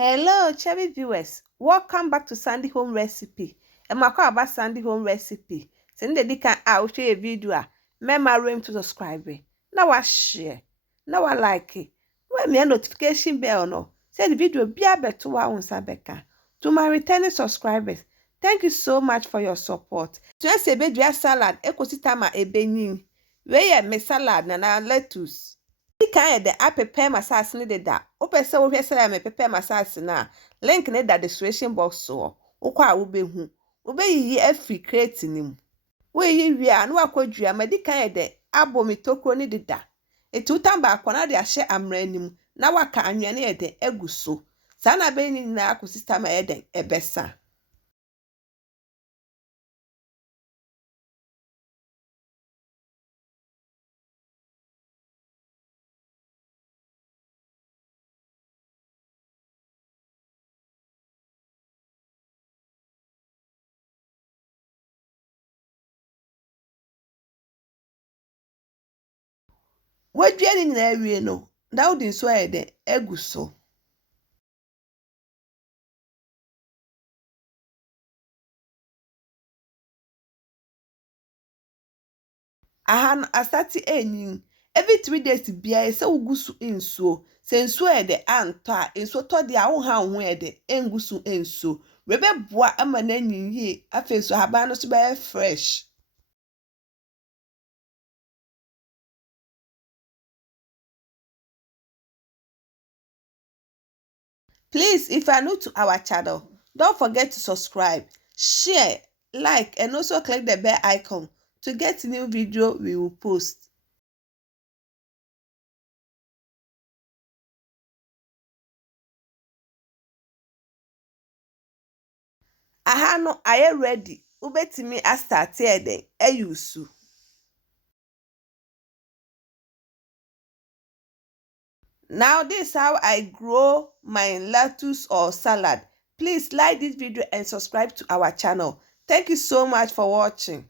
Hello, Cherry viewers. Welcome back to Sandy Home Recipe. And my call about Sandy Home Recipe. Send the can out share a video. Remember to subscribe. Now I share. Now I like it. When me a notification bell no. Say the video be a better one Sabeka. To my returning subscribers, thank you so much for your support. To say be salad, ecosystema ebenin. Where me salad na lettuce. Kan de prepare massage ne de da. Wo pese wo hwese ya me prepare massage na. Link ne da description box so. Wo kwa wo behu. Wo be yi afi crate ni mu. Wo yi wi a no akwadua ma di kan de abo mitokro ne de da. Etu tamba akona de ahye amra ni mu. Na waka anwene ye de aguso. Sa na be ni na akosista ma ye de ebesa. Wadua ni na awie no. Da wo din so ye de aguso. Ahan asati enyin every 3 days bia se ugusu ensuo se ensuo e de anto a ensuo to de a wo ha ho e de engusu ensuo rebe boa ama na nyin yi afenso haba no so be fresh. Please, if you are new to our channel, don't forget to subscribe, share, like and also click the bell icon to get new video we will post. Aha no aye ready. Ubetimi a start here then eyusu. Now this is how I grow my lettuce or salad. Please like this video and subscribe to our channel. Thank you so much for watching.